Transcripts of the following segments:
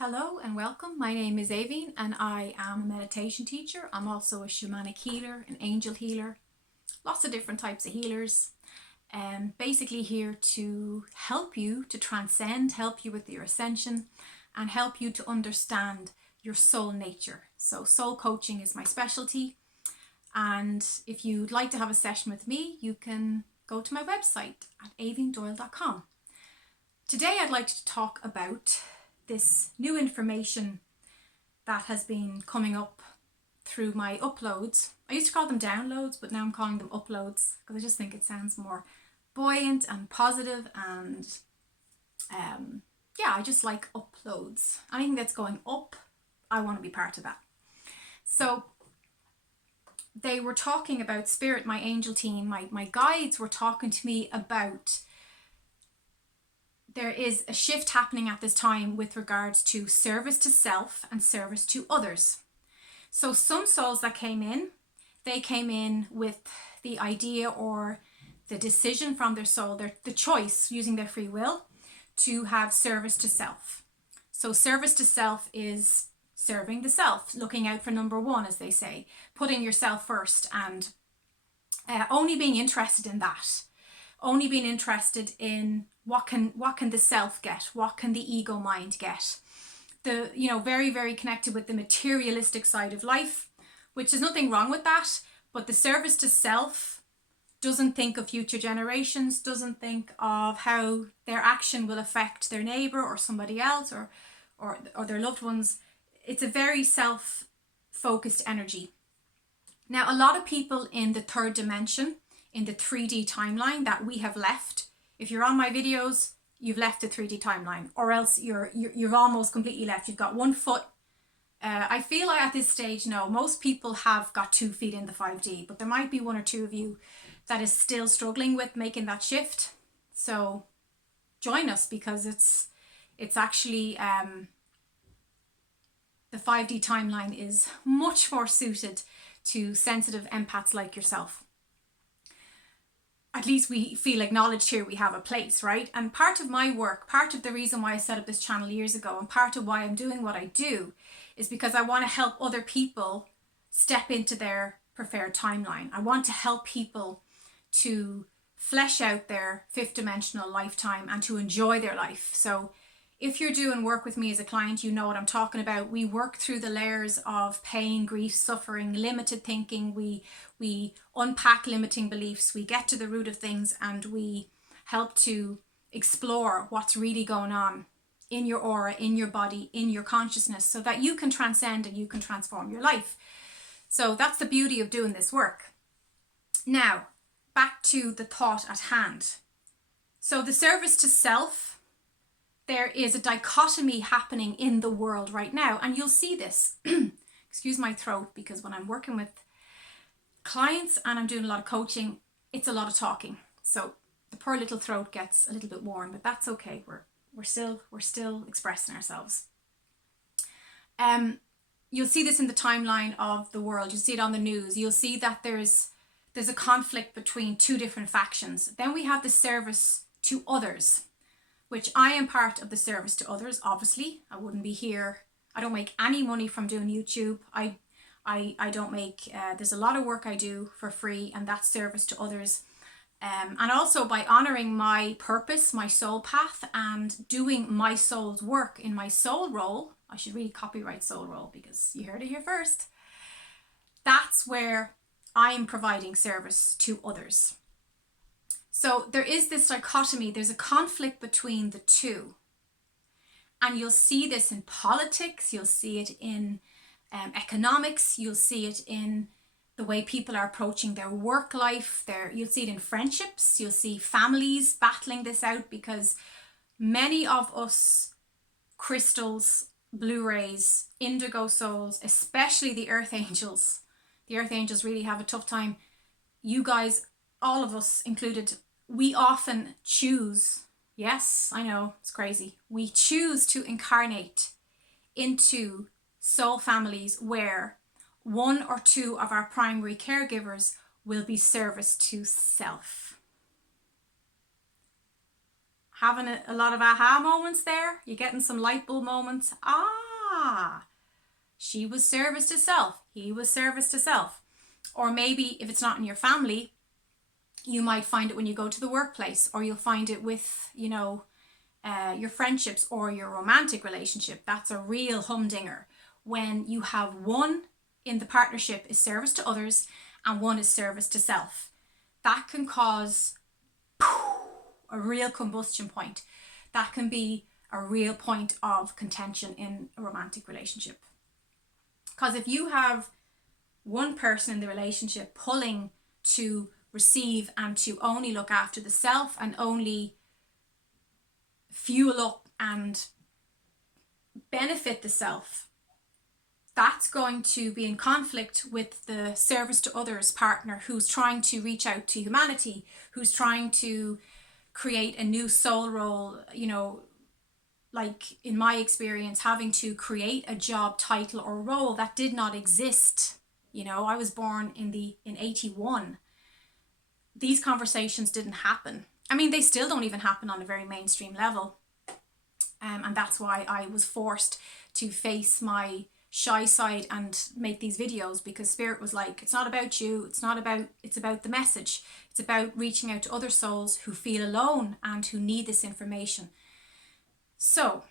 Hello and welcome. My name is Avine and I am a meditation teacher. I'm also a shamanic healer, an angel healer, lots of different types of healers. Basically here to help you to transcend, help you with your ascension and help you to understand your soul nature. So soul coaching is my specialty, and if you'd like to have a session with me, you can go to my website at avinedoyle.com. Today I'd like to talk about this new information that has been coming up through my uploads. I used to call them downloads, but now I'm calling them uploads because I just think it sounds more buoyant and positive, and I just like uploads. Anything that's going up, I want to be part of that. So they were talking about spirit, my angel team, my guides were talking to me about there is a shift happening at this time with regards to service to self and service to others. So some souls that came in, they came in with the idea or the decision from their soul, the choice using their free will to have service to self. So service to self is serving the self, looking out for number one, as they say, putting yourself first, and only being interested in that. Only being interested in what can the self get, what can the ego mind get. Very, very connected with the materialistic side of life, which is nothing wrong with that, but the service to self doesn't think of future generations, doesn't think of how their action will affect their neighbor or somebody else or their loved ones. It's a very self-focused energy. Now, a lot of people in the third dimension, in the 3D timeline that we have left. If you're on my videos, you've left the 3D timeline, or else you've almost completely left. You've got 1 foot. I feel like at this stage, no, most people have got 2 feet in the 5D, but there might be 1 or 2 of you that is still struggling with making that shift. So join us, because it's actually the 5D timeline is much more suited to sensitive empaths like yourself. At least we feel acknowledged here, we have a place, right? And part of my work, part of the reason why I set up this channel years ago, and part of why I'm doing what I do, is because I want to help other people step into their preferred timeline. I want to help people to flesh out their 5th dimensional lifetime and to enjoy their life. So if you're doing work with me as a client, you know what I'm talking about. We work through the layers of pain, grief, suffering, limited thinking. We unpack limiting beliefs. We get to the root of things, and we help to explore what's really going on in your aura, in your body, in your consciousness, so that you can transcend and you can transform your life. So that's the beauty of doing this work. Now, back to the thought at hand. So the service to self, there is a dichotomy happening in the world right now, and you'll see this. Excuse my throat, because when I'm working with clients and I'm doing a lot of coaching, it's a lot of talking. So the poor little throat gets a little bit worn, but that's okay. We're still expressing ourselves. You'll see this in the timeline of the world. You'll see it on the news. You'll see that there's a conflict between 2 different factions. Then we have the service to others, which I am part of the service to others. Obviously, I wouldn't be here. I don't make any money from doing YouTube. I don't make, there's a lot of work I do for free, and that's service to others. And also by honoring my purpose, my soul path, and doing my soul's work in my soul role. I should really copyright soul role, because you heard it here first. That's where I'm providing service to others. So there is this dichotomy, there's a conflict between the two. And you'll see this in politics, you'll see it in economics, you'll see it in the way people are approaching their work life, you'll see it in friendships, you'll see families battling this out, because many of us crystals, Blu-rays, indigo souls, especially the earth angels really have a tough time. You guys, all of us included, we often choose, yes, I know, it's crazy. We choose to incarnate into soul families where 1 or 2 of our primary caregivers will be service to self. Having a lot of aha moments there? You're getting some light bulb moments? Ah, she was service to self. He was service to self. Or maybe if it's not in your family, you might find it when you go to the workplace, or you'll find it with, your friendships or your romantic relationship. That's a real humdinger when you have one in the partnership is service to others and one is service to self. That can cause a real combustion point. That can be a real point of contention in a romantic relationship. Because if you have one person in the relationship pulling to receive and to only look after the self and only fuel up and benefit the self, that's going to be in conflict with the service to others partner who's trying to reach out to humanity, who's trying to create a new soul role, like in my experience, having to create a job title or role that did not exist. I was born in 81. These conversations didn't happen. I mean, they still don't even happen on a very mainstream level. And that's why I was forced to face my shy side and make these videos, because Spirit was like, it's not about you, it's about the message. It's about reaching out to other souls who feel alone and who need this information. So,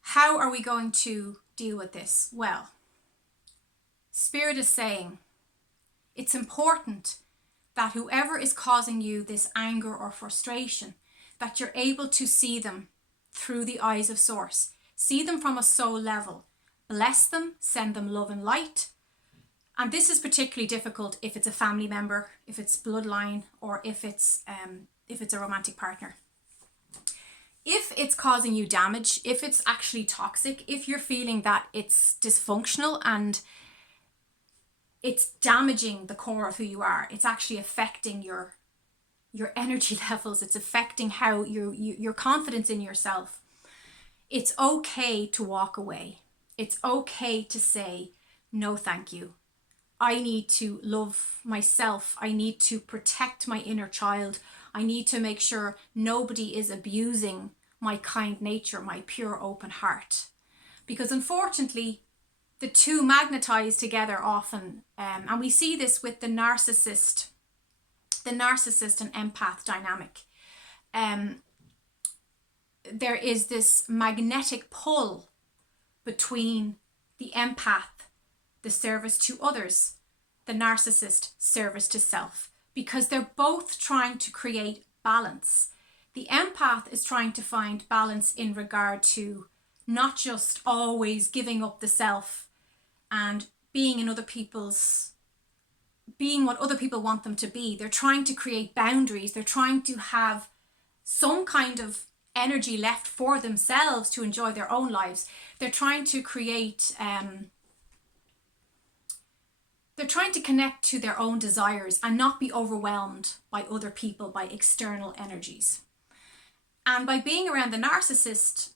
how are we going to deal with this? Well, Spirit is saying it's important that whoever is causing you this anger or frustration, that you're able to see them through the eyes of Source. See them from a soul level. Bless them, send them love and light. And this is particularly difficult if it's a family member, if it's bloodline, or if it's a romantic partner. If it's causing you damage, if it's actually toxic, if you're feeling that it's dysfunctional and it's damaging the core of who you are, it's actually affecting your energy levels, it's affecting how your confidence in yourself, it's okay to walk away. It's okay to say, no, thank you. I need to love myself. I need to protect my inner child. I need to make sure nobody is abusing my kind nature, my pure open heart. Because unfortunately, the two magnetize together often. And we see this with the narcissist and empath dynamic. There is this magnetic pull between the empath, the service to others, the narcissist, service to self, because they're both trying to create balance. The empath is trying to find balance in regard to not just always giving up the self and being what other people want them to be. They're trying to create boundaries. They're trying to have some kind of energy left for themselves to enjoy their own lives. They're trying to create, they're trying to connect to their own desires and not be overwhelmed by other people, by external energies. And by being around the narcissist,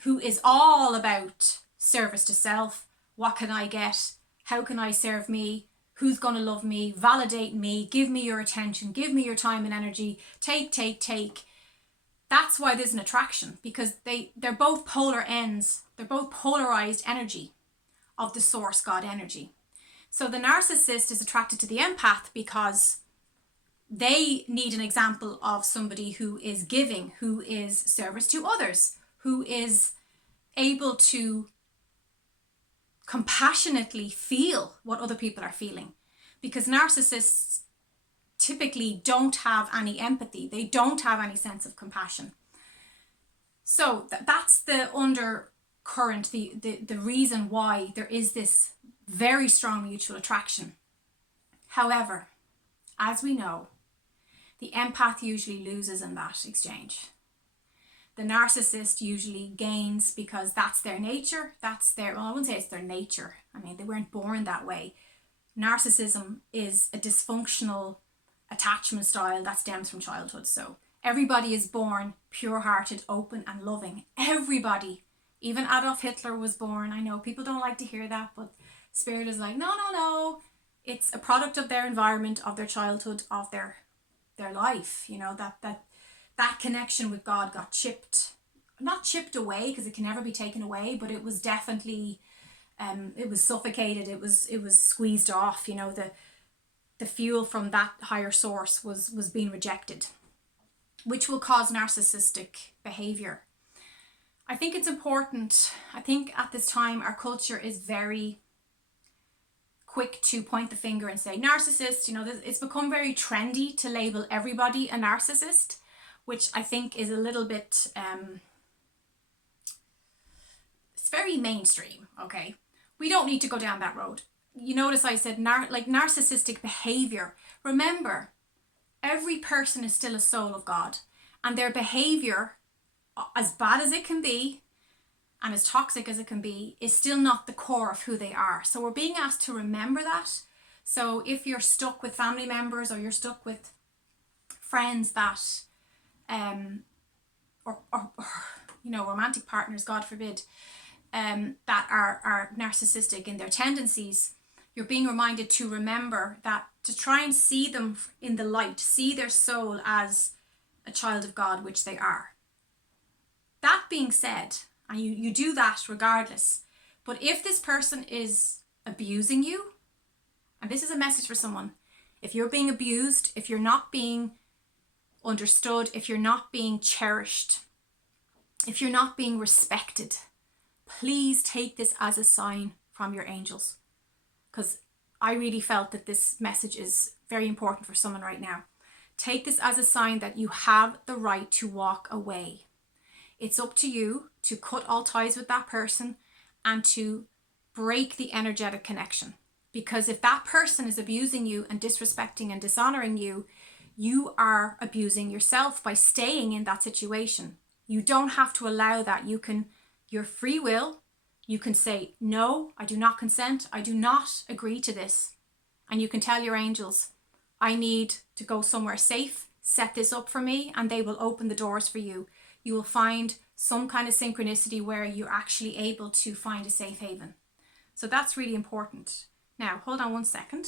who is all about service to self, what can I get? How can I serve me? Who's going to love me? Validate me? Give me your attention. Give me your time and energy. Take. That's why there's an attraction, because they're both polar ends. They're both polarized energy of the source God energy. So the narcissist is attracted to the empath because they need an example of somebody who is giving, who is service to others, who is able to compassionately feel what other people are feeling. Because narcissists typically don't have any empathy. They don't have any sense of compassion. So that's the undercurrent, the reason why there is this very strong mutual attraction. However, as we know, the empath usually loses in that exchange. The narcissist usually gains because that's their nature. Well, I wouldn't say it's their nature. I mean, they weren't born that way. Narcissism is a dysfunctional attachment style that stems from childhood. So everybody is born pure-hearted, open and loving. Everybody. Even Adolf Hitler was born. I know people don't like to hear that, but Spirit is like, no. It's a product of their environment, of their childhood, of their life. That that connection with God got not chipped away, because it can never be taken away, but it was definitely, it was suffocated, it was squeezed off, you know, the fuel from that higher source was being rejected, which will cause narcissistic behavior. I think it's important. I think at this time our culture is very quick to point the finger and say narcissist. You know, it's become very trendy to label everybody a narcissist, which I think is a little bit, it's very mainstream, okay? We don't need to go down that road. You notice I said narcissistic behavior. Remember, every person is still a soul of God, and their behavior, as bad as it can be and as toxic as it can be, is still not the core of who they are. So we're being asked to remember that. So if you're stuck with family members, or you're stuck with friends that or you know, romantic partners, God forbid, that are narcissistic in their tendencies, you're being reminded to remember that, to try and see them in the light, see their soul as a child of God, which they are. That being said, and you do that regardless, but if this person is abusing you, and this is a message for someone, if you're being abused, if you're not being understood, if you're not being cherished, if you're not being respected, please take this as a sign from your angels, because I really felt that this message is very important for someone right now. Take this as a sign that you have the right to walk away. It's up to you to cut all ties with that person and to break the energetic connection. Because if that person is abusing you and disrespecting and dishonoring you, you are abusing yourself by staying in that situation. You don't have to allow that. You can, your free will, you can say, no, I do not consent. I do not agree to this. And you can tell your angels, I need to go somewhere safe, set this up for me, and they will open the doors for you. You will find some kind of synchronicity where you're actually able to find a safe haven. So that's really important. Now, hold on one second.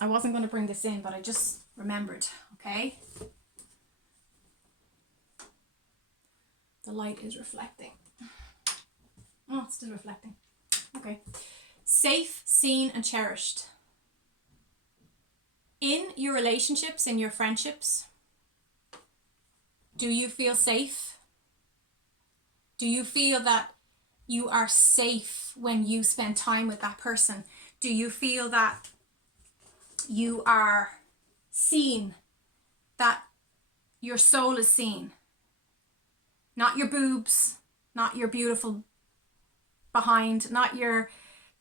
I wasn't going to bring this in, but I just remembered, okay? The light is reflecting. Oh, it's still reflecting. Okay. Safe, seen, and cherished. In your relationships, in your friendships, do you feel safe? Do you feel that you are safe when you spend time with that person? Do you feel that you are seen, that your soul is seen? Not your boobs, not your beautiful behind, not your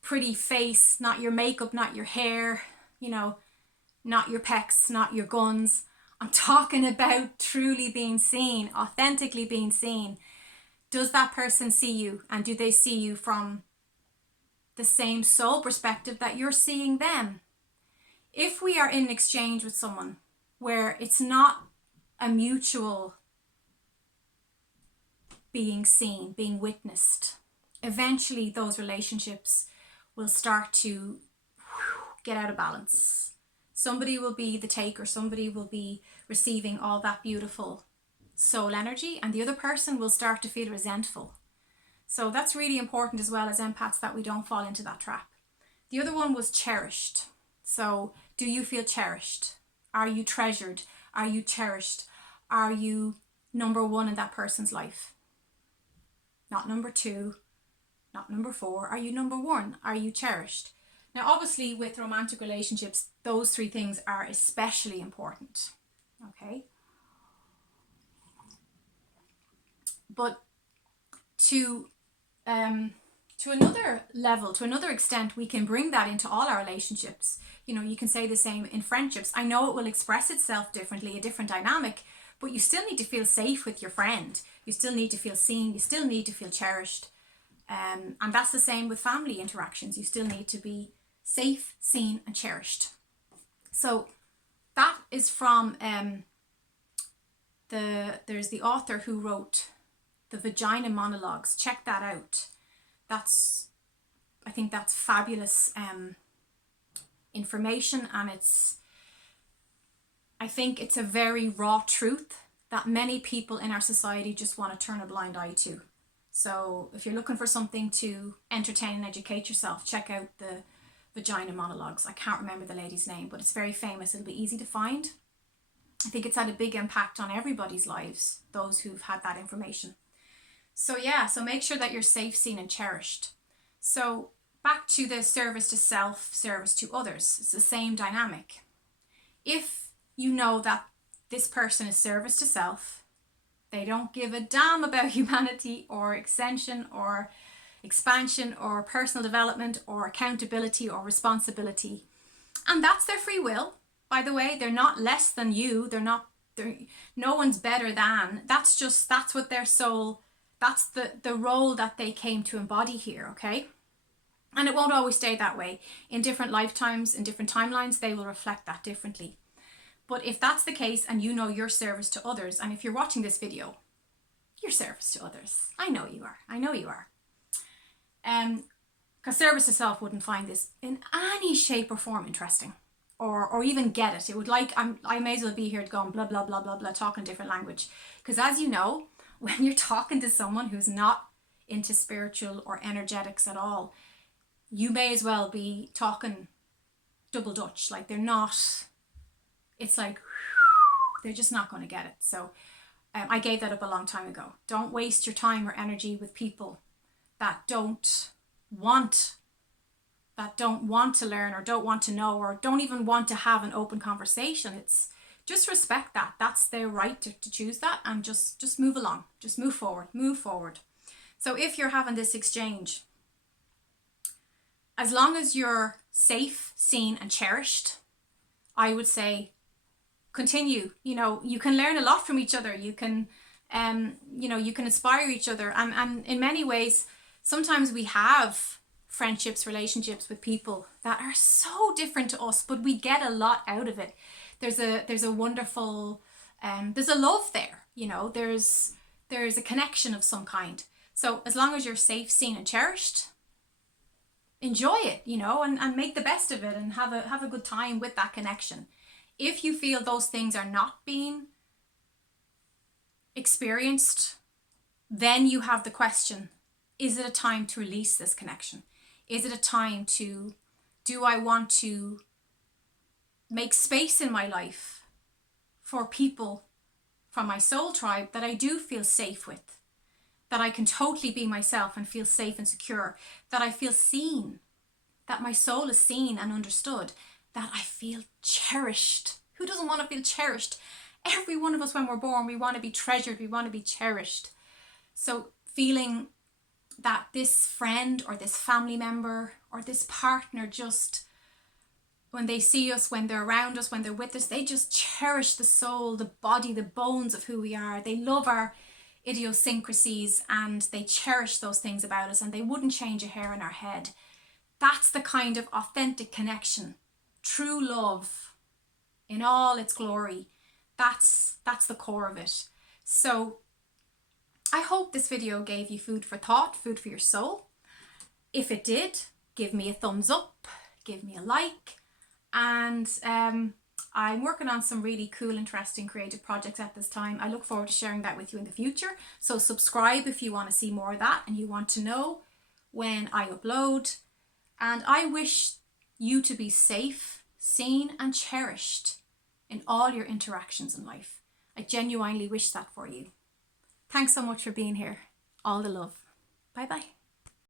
pretty face, not your makeup, not your hair, you know, not your pecs, not your guns. I'm talking about truly being seen, authentically being seen. Does that person see you, and do they see you from the same soul perspective that you're seeing them? If we are in exchange with someone where it's not a mutual being seen, being witnessed, eventually those relationships will start to get out of balance. Somebody will be the taker, somebody will be receiving all that beautiful soul energy, and the other person will start to feel resentful. So that's really important as well as empaths, that we don't fall into that trap. The other one was cherished. So do you feel cherished? Are you treasured? Are you cherished? Are you number one in that person's life? Not number two, not number four. Are you number one? Are you cherished? Now, obviously, with romantic relationships, those three things are especially important. Okay? But to another level, to another extent, we can bring that into all our relationships. You know, you can say the same in friendships. I know it will express itself differently, a different dynamic, but you still need to feel safe with your friend. You still need to feel seen. You still need to feel cherished. And that's the same with family interactions. You still need to be safe, seen, and cherished. So that is from there's the author who wrote the Vagina Monologues. Check that out. I think that's fabulous information, and I think it's a very raw truth that many people in our society just want to turn a blind eye to. So if you're looking for something to entertain and educate yourself, check out the Vagina Monologues. I can't remember the lady's name, but it's very famous. It'll be easy to find. I think it's had a big impact on everybody's lives, those who've had that information. So yeah, so make sure that you're safe, seen and cherished. So back to the service to self, service to others. It's the same dynamic. If you know that this person is service to self, they don't give a damn about humanity or extension or expansion or personal development or accountability or responsibility. And that's their free will. By the way, they're not less than you. No one's better than. That's what their soul, that's the role that they came to embody here, okay? And it won't always stay that way. In different lifetimes, in different timelines, they will reflect that differently. But if that's the case and you know your service to others, and if you're watching this video, your service to others, I know you are. Because service to self wouldn't find this in any shape or form interesting, or even get it. It would I may as well be here going blah, blah, blah, blah, blah, talking a different language. Because as you know, when you're talking to someone who's not into spiritual or energetics at all, you may as well be talking double Dutch. Like they're not, it's like, they're just not going to get it. So I gave that up a long time ago. Don't waste your time or energy with people that don't want to learn or don't want to know or don't even want to have an open conversation. It's just respect that. That's their right to choose that, and just move along. Just move forward. So if you're having this exchange, as long as you're safe, seen and cherished, I would say continue. You can learn a lot from each other. You can you can inspire each other, and in many ways sometimes we have friendships, relationships with people that are so different to us, but we get a lot out of it. There's a wonderful there's a love there, there's a connection of some kind. So as long as you're safe, seen and cherished, enjoy it, and make the best of it and have a good time with that connection. If you feel those things are not being experienced, then you have the question, is it a time to release this connection? Is it a time do I want to make space in my life for people from my soul tribe that I do feel safe with, that I can totally be myself and feel safe and secure, that I feel seen, that my soul is seen and understood, that I feel cherished. Who doesn't want to feel cherished? Every one of us, when we're born, we want to be treasured, we want to be cherished. So feeling that this friend or this family member or this partner, just when they see us, when they're around us, when they're with us, they just cherish the soul, the body, the bones of who we are. They love our idiosyncrasies and they cherish those things about us, and they wouldn't change a hair in our head. That's the kind of authentic connection, true love in all its glory. That's the core of it. So I hope this video gave you food for thought, food for your soul. If it did, give me a thumbs up, give me a like, and I'm working on some really cool, interesting, creative projects at this time. I look forward to sharing that with you in the future. So subscribe if you want to see more of that and you want to know when I upload. And I wish you to be safe, seen and cherished in all your interactions in life. I genuinely wish that for you. Thanks so much for being here. All the love. Bye bye.